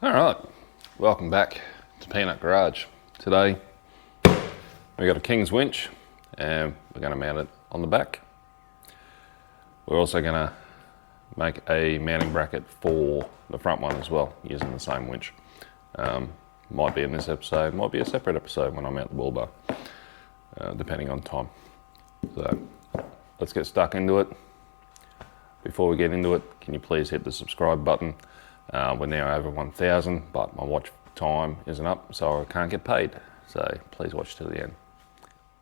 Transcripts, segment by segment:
Alright, welcome back to Peanut Garage. Today we got a King's winch and we're going to mount it on the back. We're also going to make a mounting bracket for the front one as well using the same winch. Might be in this episode, might be a separate episode when I mount the bull bar, depending on time. So let's get stuck into it. Before we get into it, can you please hit the subscribe button? We're now over 1,000, but my watch time isn't up, so I can't get paid. So please watch till the end.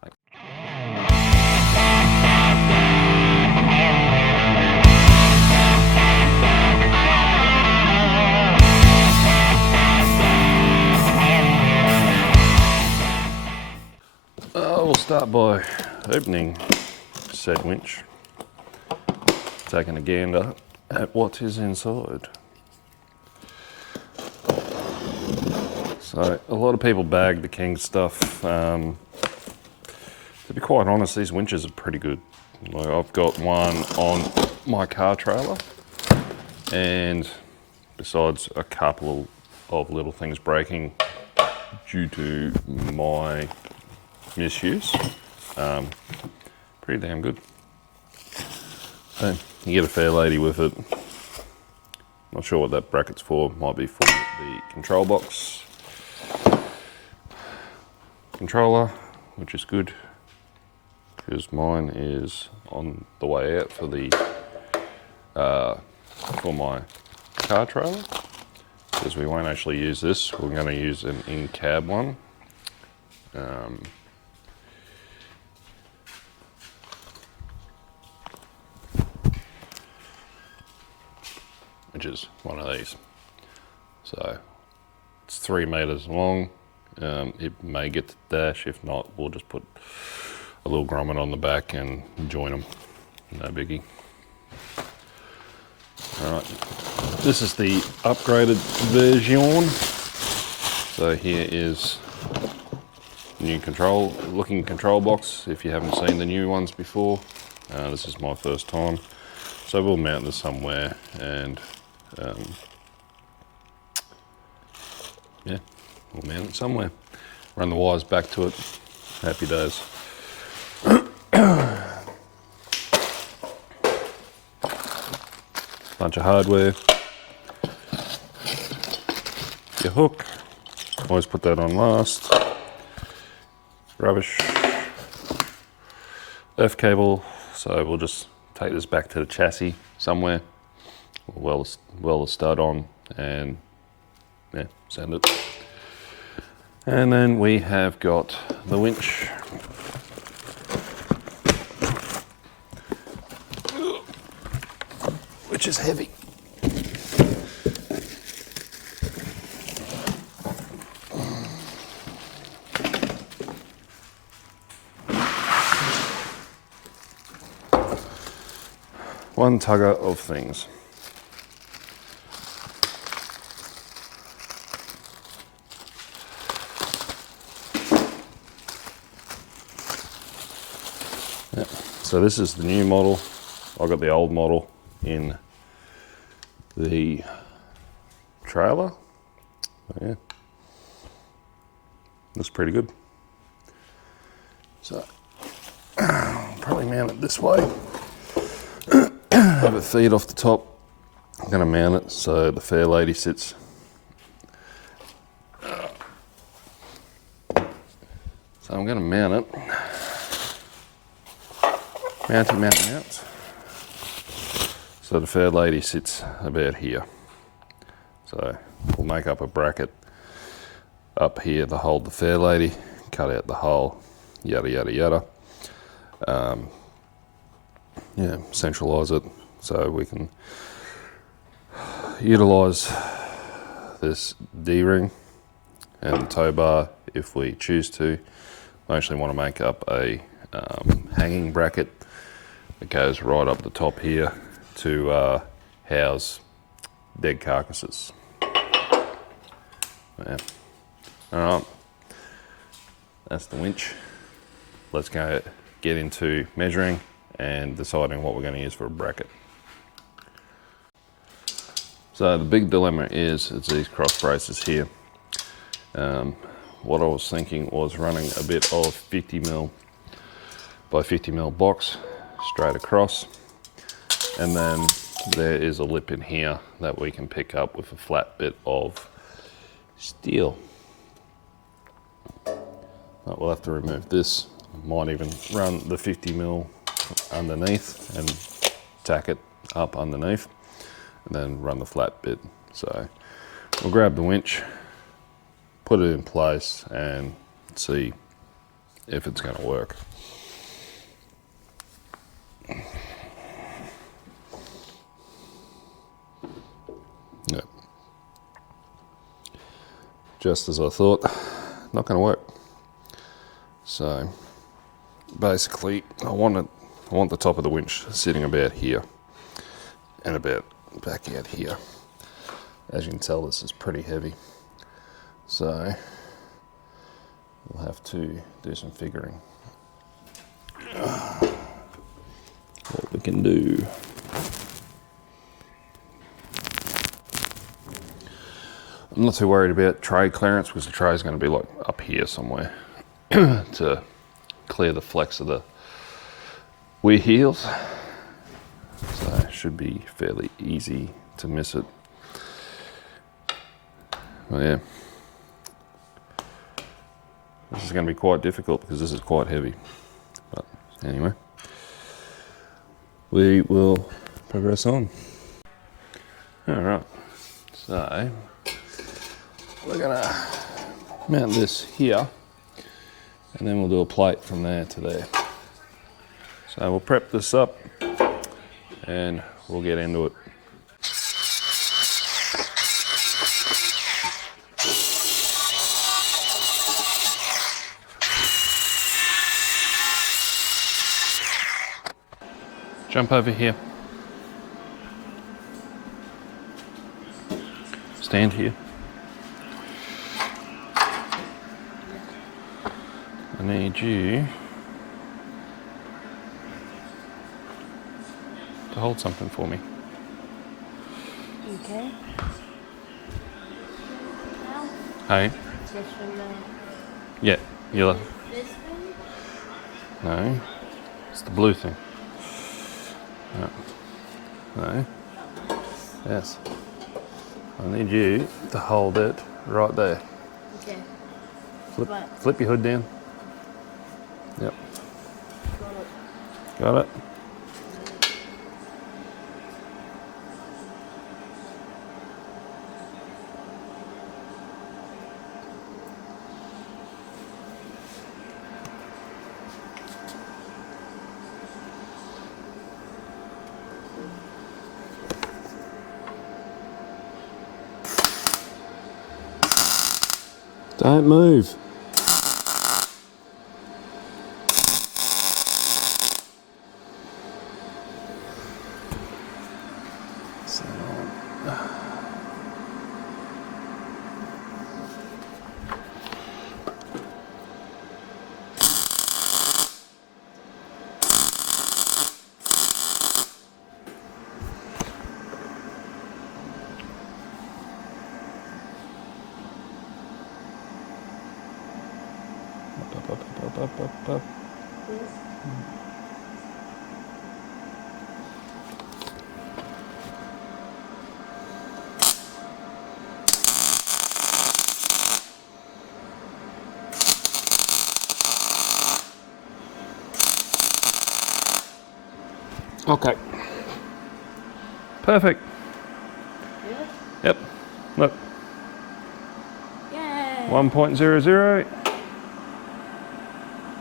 Thanks. We'll start by opening said winch, taking a gander at what is inside. So a lot of people bag the King stuff. To be quite honest, these winches are pretty good. Like, I've got one on my car trailer, and besides a couple of little things breaking due to my misuse, pretty damn good. So you get a fair lady with it. Not sure what that bracket's for. Might be for the control box controller, which is good because mine is on the way out for the for my car trailer, because we won't actually use this. We're going to use an in-cab one. Which is one of these. So it's 3 meters long. It may get to the dash. If not, we'll just put a little grommet on the back and join them. No biggie. Alright, this is the upgraded version. So here is new looking control box, if you haven't seen the new ones before. This is my first time. So we'll mount this somewhere, and yeah, we'll mount it somewhere. Run the wires back to it. Happy days. Bunch of hardware. Your hook. Always put that on last. Rubbish. Earth cable. So we'll just take this back to the chassis somewhere. We'll weld the stud on and yeah, send it. And then we have got the winch. Which is heavy. One tugger of things. So this is the new model. I got the old model in the trailer. Yeah, looks pretty good. So I'll probably mount it this way. Have it feed off the top. I'm going to mount it so the fair lady sits. So I'm going to mount it. Mount. So the fair lady sits about here. So we'll make up a bracket up here to hold the fair lady, cut out the hole, yada yada yada. Yeah, centralise it so we can utilise this D-ring and the tow bar if we choose to. I actually want to make up a hanging bracket that goes right up the top here to house dead carcasses. Yeah. Alright, that's the winch. Let's go get into measuring and deciding what we're going to use for a bracket. So the big dilemma is it's these cross braces here. What I was thinking was running a bit of 50mm by 50mm box straight across, and then there is a lip in here that we can pick up with a flat bit of steel. But we'll have to remove this. Might even run the 50mm underneath and tack it up underneath, and then run the flat bit. So we'll grab the winch, put it in place, and see if it's going to work. Yep. Just as I thought, not going to work. So basically, I want the top of the winch sitting about here and about back out here. As you can tell, this is pretty heavy. So we'll have to do some figuring. What we can do. I'm not too worried about tray clearance because the tray is going to be like up here somewhere to clear the flex of the wheel heels. So it should be fairly easy to miss it. Well, yeah. This is going to be quite difficult because this is quite heavy. But anyway, we will progress on. All right, so we're gonna mount this here, and then we'll do a plate from there to there. So we'll prep this up and we'll get into it. Jump over here. Stand here. I need you to hold something for me. Okay. Now, Hey? this one now. Yeah, yellow. This one? No, it's the blue thing. No. Yes. I need you to hold it right there. Okay. Flip your hood down. Yep. Got it. Got it? Don't move. Up. This. Okay. Perfect. Really? Yep. Look. Yay! 1.00.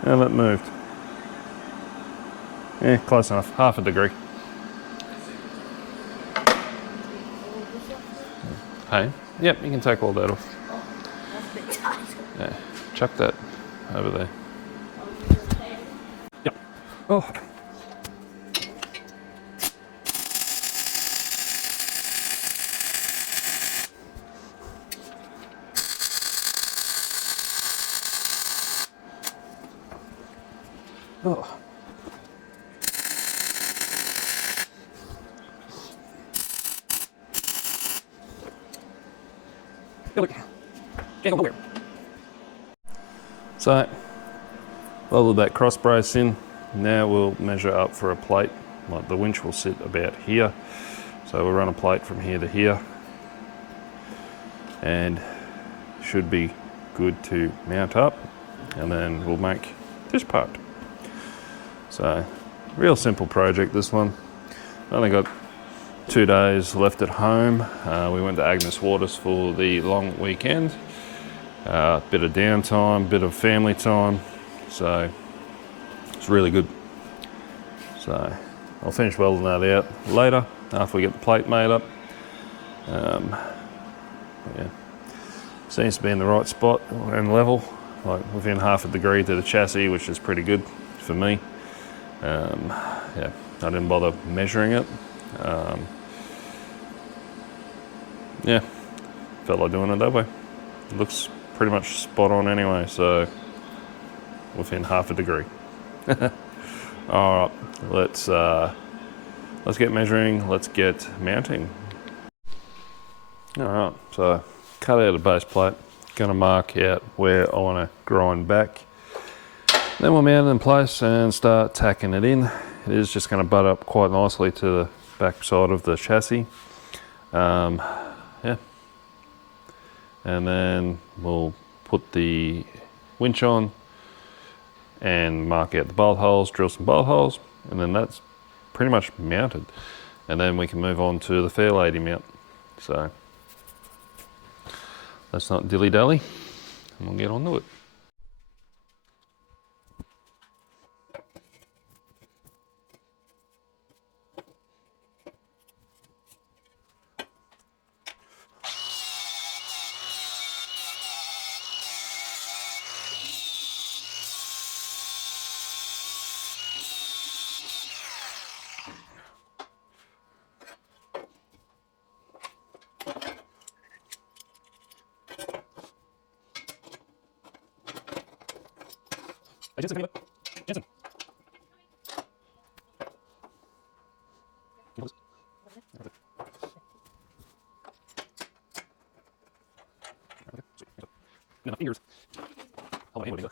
And it moved. Yeah, close enough. Half a degree. Hey? Yep, you can take all that off. Oh, that's a bit tight. Yeah. Chuck that over there. Okay. Yep. Oh. Oh. So, welded that cross brace in. Now we'll measure up for a plate. Like the winch will sit about here. So we'll run a plate from here to here. And should be good to mount up. And then we'll make this part. So, real simple project, this one. Only got 2 days left at home. We went to Agnes Waters for the long weekend. Bit of downtime, bit of family time. So, it's really good. So, I'll finish welding that out later after we get the plate made up. Yeah, seems to be in the right spot and level, like within 1/2 degree to the chassis, which is pretty good for me. Yeah, I didn't bother measuring it. Yeah, felt like doing it that way. It looks pretty much spot on anyway, so within 1/2 degree. All right, let's get measuring. Let's get mounting. All right, so cut out a base plate. Gonna mark out where I want to grind back. Then we'll mount it in place and start tacking it in. It is just going to butt up quite nicely to the back side of the chassis. Yeah. And then we'll put the winch on and mark out the bolt holes, drill some bolt holes, and then that's pretty much mounted. And then we can move on to the fair lady mount. So let's not dilly-dally, and we'll get on to it. Hey, Jensen, Jensen. Enough fingers. Hold on, anyway,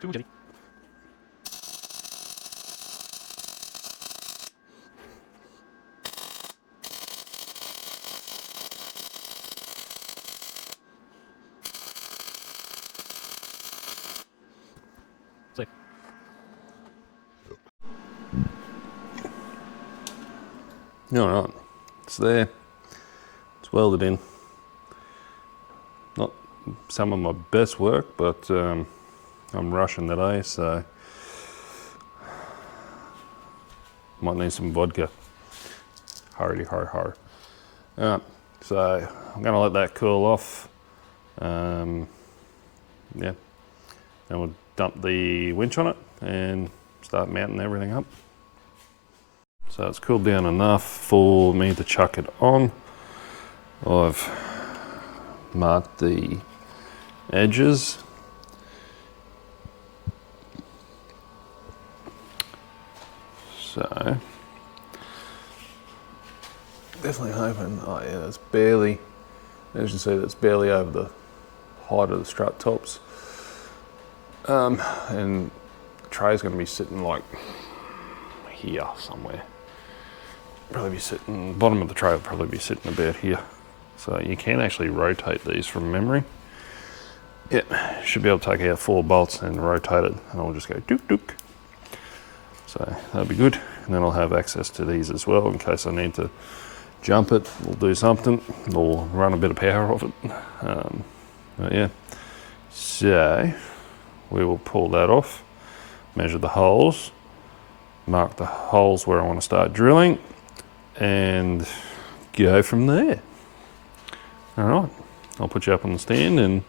Too Jenny. Safe. All right, it's there. It's welded in. Not some of my best work, but I'm rushing today, so might need some vodka. Hardy, har, har. All right, so I'm gonna let that cool off. Yeah, and we'll dump the winch on it and start mounting everything up. So it's cooled down enough for me to chuck it on. I've marked the edges. So, definitely hoping, oh yeah, that's barely, as you can see, that's barely over the height of the strut tops. And the tray's going to be sitting like here somewhere. Probably be sitting, bottom of the tray will probably be sitting about here. So you can actually rotate these from memory. Yeah, should be able to take out 4 bolts and rotate it, and I'll just go dook dook. So that'll be good. And then I'll have access to these as well in case I need to jump it or do something or run a bit of power off it. But yeah, so we will pull that off, measure the holes, mark the holes where I want to start drilling, and go from there. All right, I'll put you up on the stand and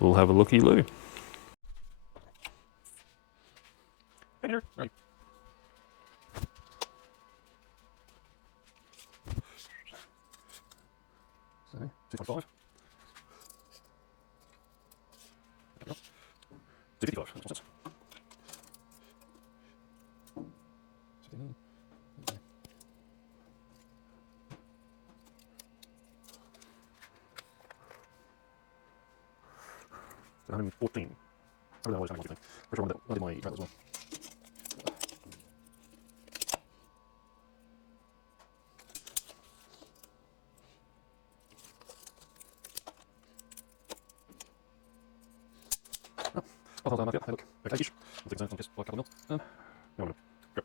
we'll have a looky-loo. Right. So, 6.5. 65. That's what's it? 114. I don't know what I'm doing. First one I did my trap as well. I'll hold on, have a look. Okay-ish. I'll take a guess by a couple of mil. Now I'm going to go.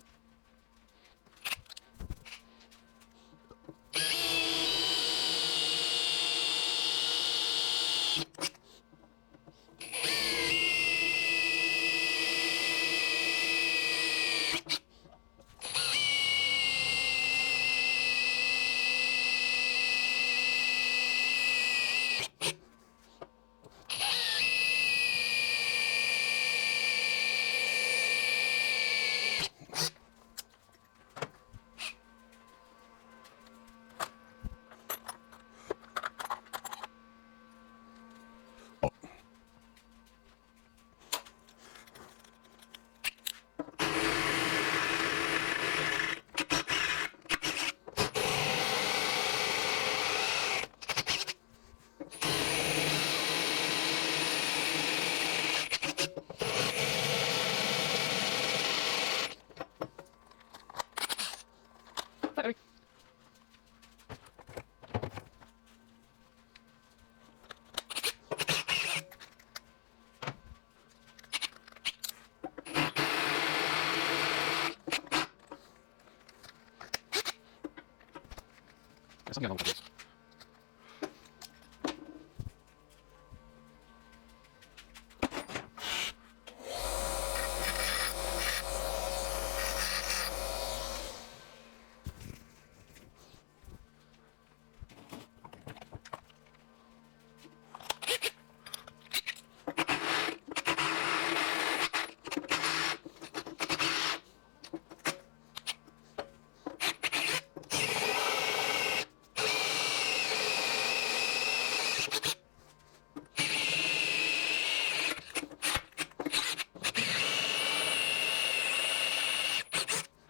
Something I don't know.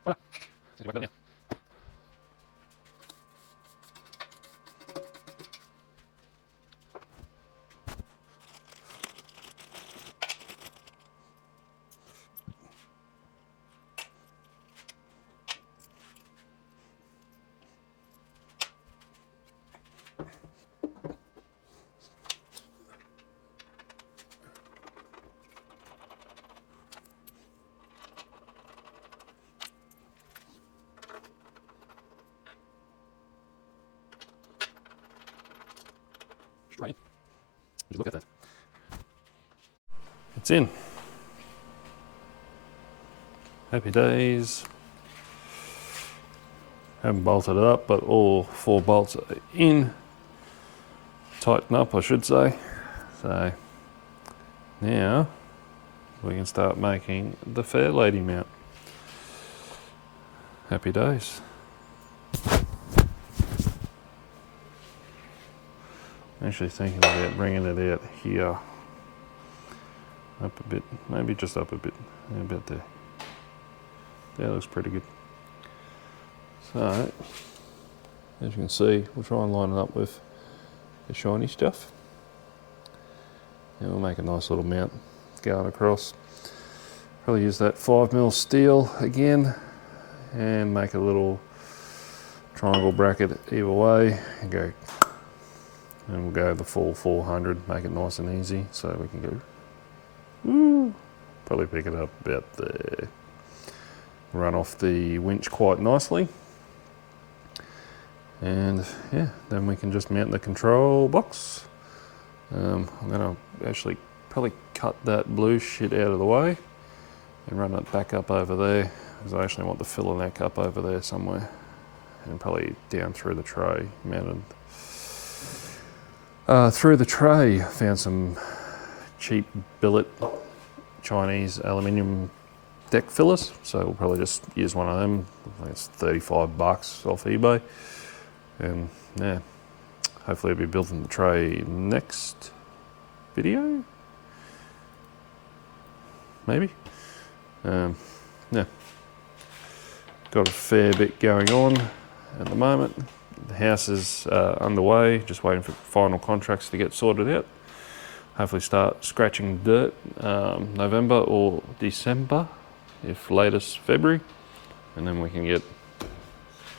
Voilà. C'est pas bien. Right. Just look at that. It's in. Happy days. Haven't bolted it up, but all 4 bolts are in. Tighten up, I should say. So now we can start making the Fair Lady mount. Happy days. Actually thinking about bringing it out here. Up a bit, maybe just up a bit. Yeah, about there. That looks pretty good. So, as you can see, we'll try and line it up with the shiny stuff. And we'll make a nice little mount going across. Probably use that 5mm steel again and make a little triangle bracket either way and go. And we'll go the full 400, make it nice and easy so we can go. Woo, probably pick it up about there. run off the winch quite nicely. And yeah, then we can just mount the control box. I'm gonna actually probably cut that blue shit out of the way and run it back up over there, because I actually want the filler neck up over there somewhere, and probably down through the tray, mounted. Through the tray, found some cheap billet Chinese aluminium deck fillers, so we'll probably just use one of them. I think it's 35 bucks off eBay, and yeah, hopefully it'll be building the tray next video, maybe. Yeah, got a fair bit going on at the moment. The house is underway, just waiting for final contracts to get sorted out. Hopefully start scratching dirt November or December, if latest February, and then we can get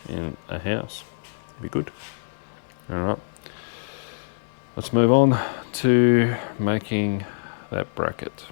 in a house. Be good. All right, let's move on to making that bracket.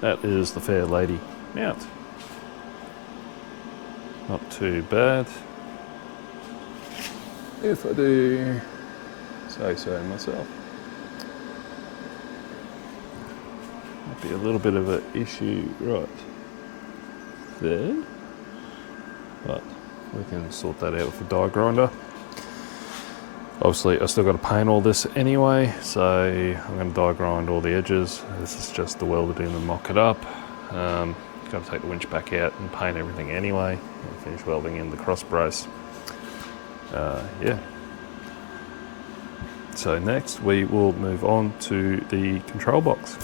That is the Fair Lady mount. Not too bad, if I do say so myself. Might be a little bit of an issue right there, but we can sort that out with a die grinder. Obviously I still got to paint all this anyway, so I'm going to die grind all the edges. This is just the welder in and mock it up. Got to take the winch back out and paint everything anyway, and finish welding in the cross brace. Yeah. So next we will move on to the control box.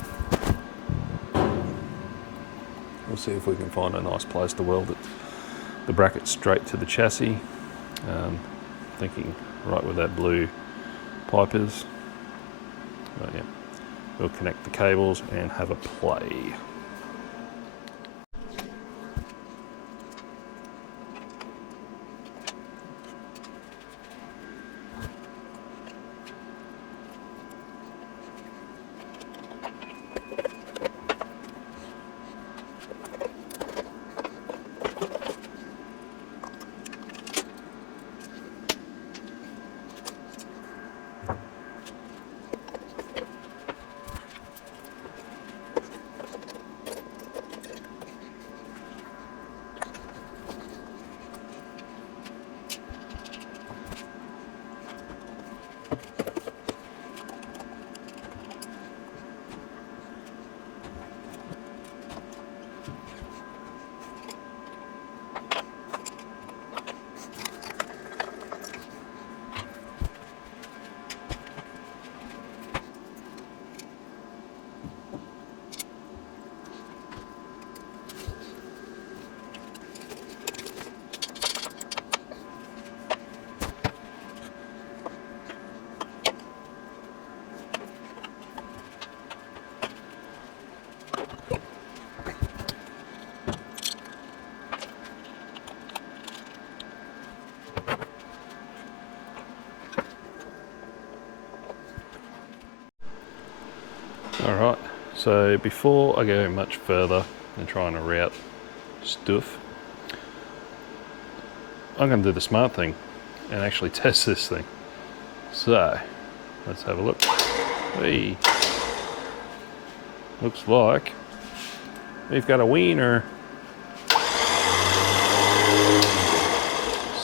We'll see if we can find a nice place to weld it. The bracket straight to the chassis. Thinking right where that blue pipe is. But yeah, we'll connect the cables and have a play. So before I go much further in trying to route stuff, I'm going to do the smart thing and actually test this thing. So let's have a look. Hey, looks like we've got a wiener.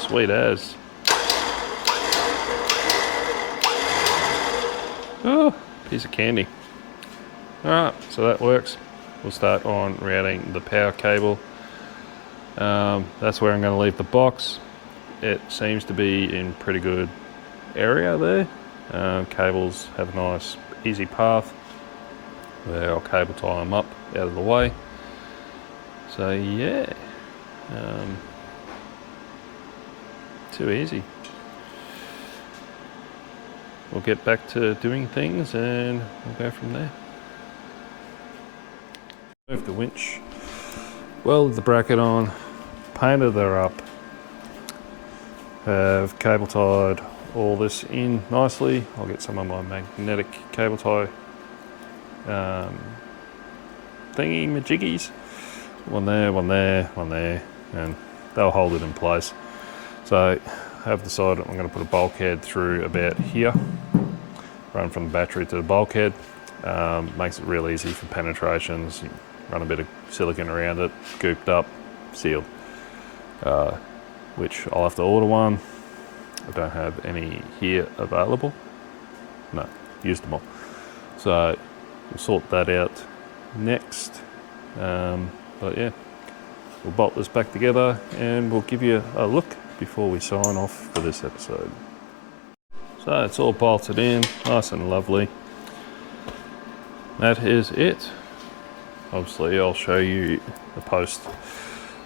Sweet as. Oh, piece of candy. Alright, so that works. We'll start on routing the power cable. That's where I'm going to leave the box. It seems to be in pretty good area there. Cables have a nice easy path where I'll cable tie them up out of the way. So yeah, too easy. We'll get back to doing things and we'll go from there. Move the winch, welded the bracket on, painted her up, have cable tied all this in nicely. I'll get some of my magnetic cable tie thingy majiggies. One there, one there, one there, and they'll hold it in place. So I have decided I'm going to put a bulkhead through about here, run from the battery to the bulkhead. Makes it real easy for penetrations. You run a bit of silicone around it, gooped up, sealed. Which I'll have to order one. I don't have any here available. No, used them all. So we'll sort that out next. But yeah, we'll bolt this back together and we'll give you a look before we sign off for this episode. So it's all bolted in, nice and lovely. That is it. Obviously I'll show you the post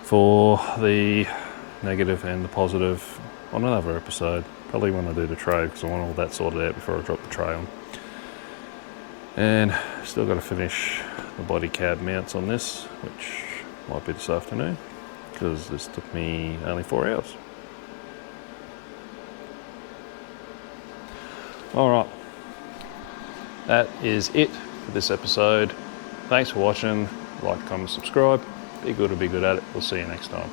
for the negative and the positive on another episode. Probably when I do the tray, because I want all that sorted out before I drop the tray on. And still got to finish the body cab mounts on this, which might be this afternoon, because this took me only 4 hours. Alright, that is it for this episode. Thanks for watching. Like, comment, subscribe. Be good or be good at it. We'll see you next time.